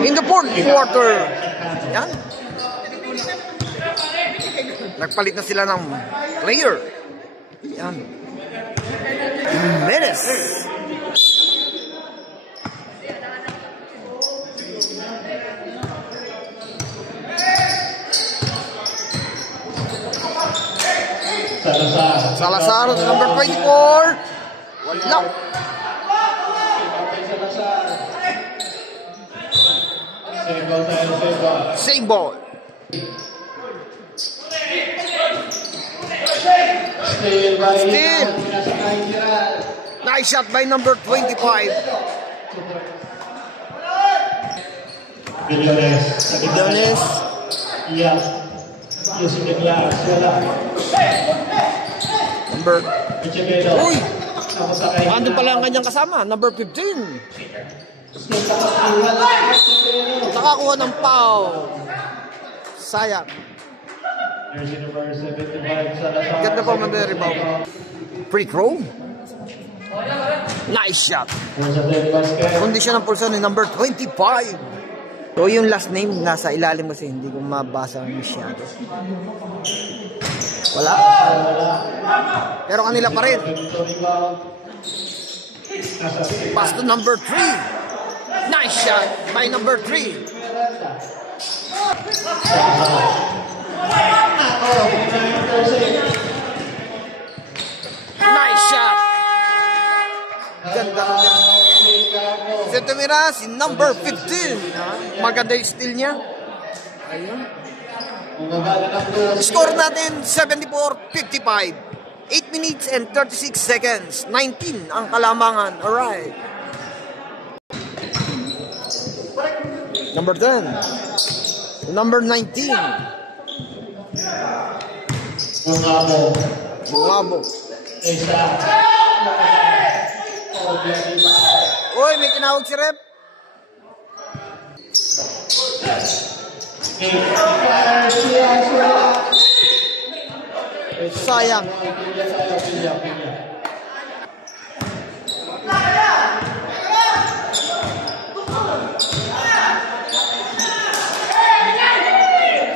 In the fourth quarter. Yan. Nagpalit na sila ng player. Yan. Menes. Salazar, number 24. Wala. Same ball. Still. Nice shot by number 25. Villones. Number. Uy! Andun pala ang kanyang kasama. Number 15. Nakakuha ng foul. Sayang. Ganda pa man na rebound. Free throw. Nice shot. Kondisyon ng pulsa ni number 25. So yung last name nasa ilalim kasi hindi ko mabasa masyado. Wala. Pero kanila pa rin. Pass to number 3. Nice shot by number 3. Nice shot. Ganda niya. Tumira si number 15. Maganda yung steal niya. Ayun. Score natin 74-55. 8 minutes and 36 seconds. 19 ang kalamangan. Alright. Number 10. Number 19. Bungabo. Uy, may tinawag si Rep. Sayang.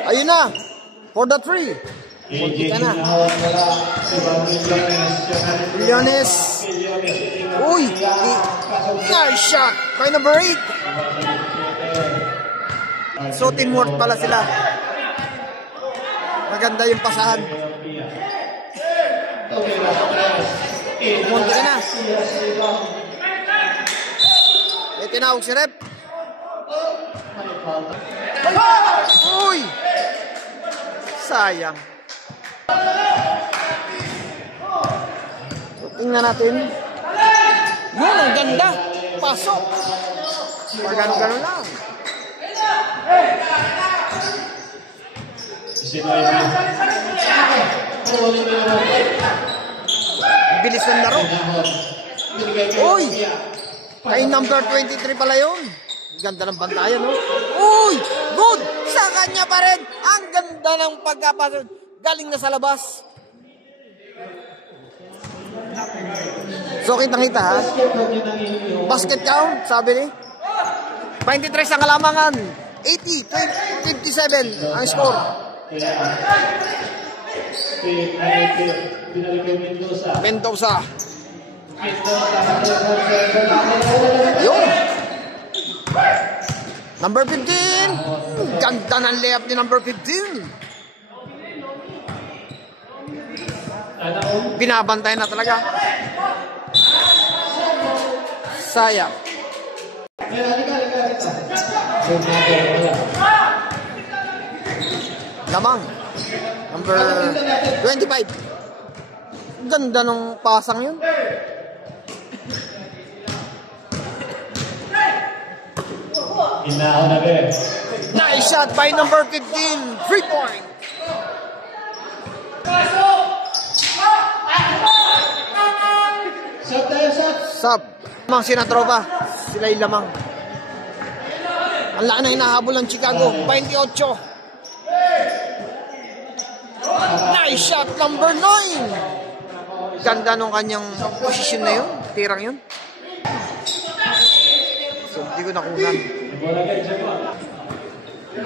Ayun na. For the 3. Kita na. Villones. Uy. Nice shot. By number 8. So teamwork pala sila. Maganda yung pasahan. Pumunta ka na. May tinawag si Rep. Uy! Sayang. So, tingnan natin. Yun, ang ganda. Pasok. Magano-gano lang. Bilis ng laro. Uy! Kay number 23 pala yun. Ganda ng bantayan, no? Uy! Good! Sa kanya pa rin. Ang ganda ng pagkapasok. Galing na sa labas. So, kitang-kita, ha? Basket count, sabi ni. 23 ang kalamangan. 80-57 ang score. Mendoza. Yun. Number 15. Ganda ng layup ni number 15. Binabantay na talaga. Sayang. Lamang. Number 25. Ganda ng pasang yun. Nice shot by number 15. 3-point. Sub. Lamang sinatropa. Sila yung lamang. Ang laki na hinahabol ng Chicago. 28. Nice shot, number 9. Ganda nung kanyang posisyon na yun. Tirang yun. So, hindi ko nakunan.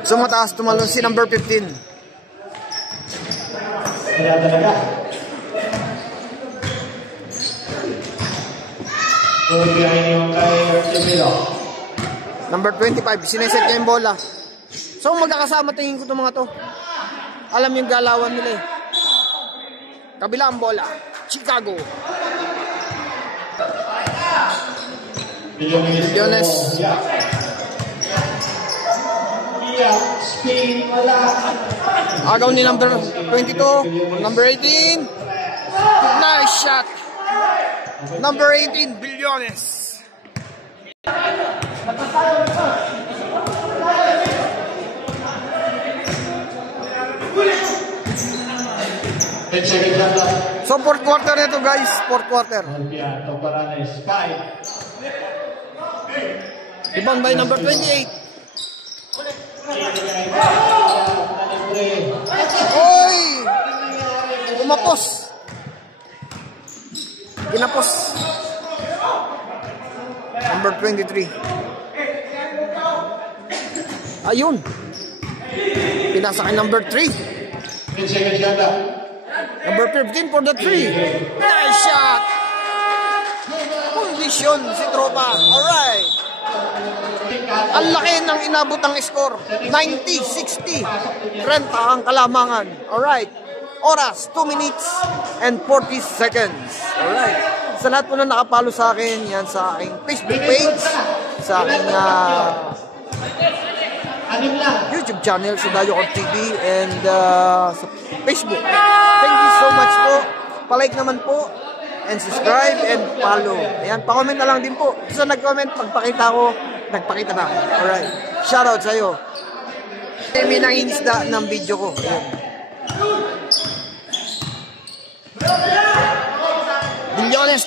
So mataas tumalon si number 15. Wala talaga. Behind yung kay Archimiro. Number 25, sineset niya yung bola. So magkakasama tingin ko itong mga to. Alam yung galawan nila eh. Kabila ang bola. Chicago. Millones. Agaw ni number 22. Number 18. Nice shot. Number 18, Millones. So, fourth quarter nito guys. Fourth quarter. Rebound by number 28. Oy! Umapos. Kinapos. Number 23. Ayun. Pinasa kay number 3. Number 15 for the 3. Nice shot. Condition si tropa. Alright. Ang laki ng inabot ng score. 90-60. 30 ang kalamangan. Alright. Oras, 2 minutes and 40 seconds. Alright. Sa lahat po na nakapalo sa akin, yan sa aking Facebook page, sa aking YouTube channel sa Dayo Corp TV, and sa Facebook. Thank you so much po. Palike naman po, and subscribe, and follow. Ayan, pa-comment na lang din po. So nag-comment, pagpakita ko, nagpakita na. Alright. Shoutout sa'yo. May nanginisda ng video ko. Ayan. Millones.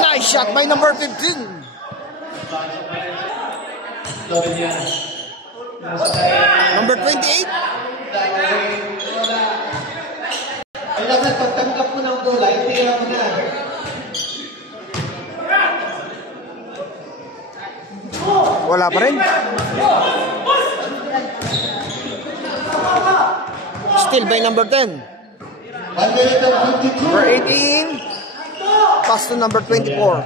Nice shot by number 15. Number 28. Kailangan pagtanggap mo ng bola, hindi mo na. Wala pa rin. Still by number 10. Number 18. Pass to number 24.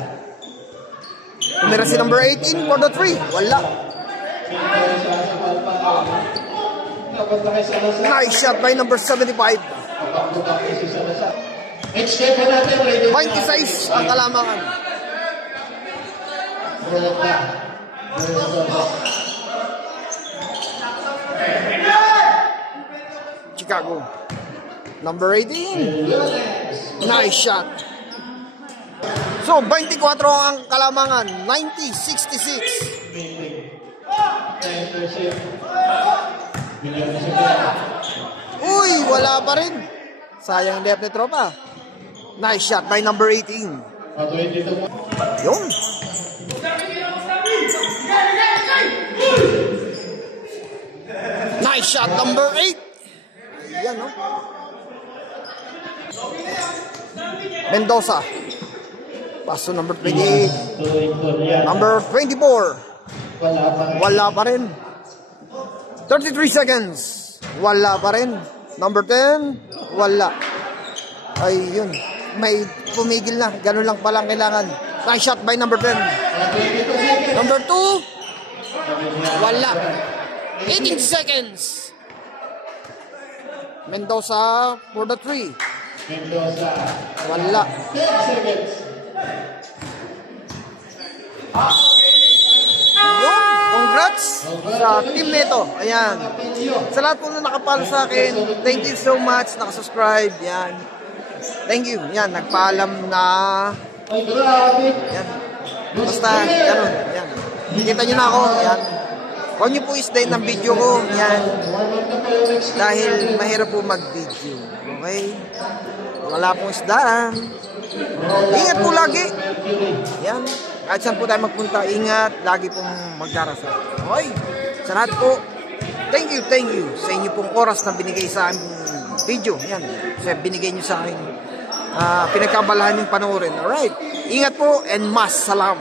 Tumira si number 18 for the 3. Wala. Nice shot by number 75. 26 ang kalamangan. Chicago. Number 18. Nice shot. So, 24 ang kalamangan. 90-66. Uy, wala pa rin. Sayang left ni tropa. Nice shot by number 18. Yun. Nice shot number 8. Ayan, no? Mendoza. Pass to number 28. Number 24. Wala pa rin. 33 seconds. Wala pa rin. Number 10. Wala. Ay, yun. May pumigil na. Ganun lang palang kailangan. Nice shot by number 10. Number 2. Wala. 18 seconds. Mendoza for the 3. Mendoza. Wala. 10 seconds. Yun. Congrats sa team nito. Ayan. Sa lahat po na nakapalo sa akin, thank you so much. Nakasubscribe. Yan. Thank you. Yan. Nagpaalam na. Yan. Basta, ganun. Yan. Nakita nyo na ako. Yan. Huwag nyo po isdayin ng video ko. Yan. Dahil mahirap po mag-video. Okay? Wala pong isdaan. Ingat po lagi. Yan. Kahit saan po tayo magpunta, ingat. Lagi pong magdarasal. Okay? Sa lahat po, thank you sa inyo pong oras na binigay sa aming video. Yan. Kasi binigay nyo sa akin. Pinagkabalahan yung panoorin. Alright? Ingat po and mas salam.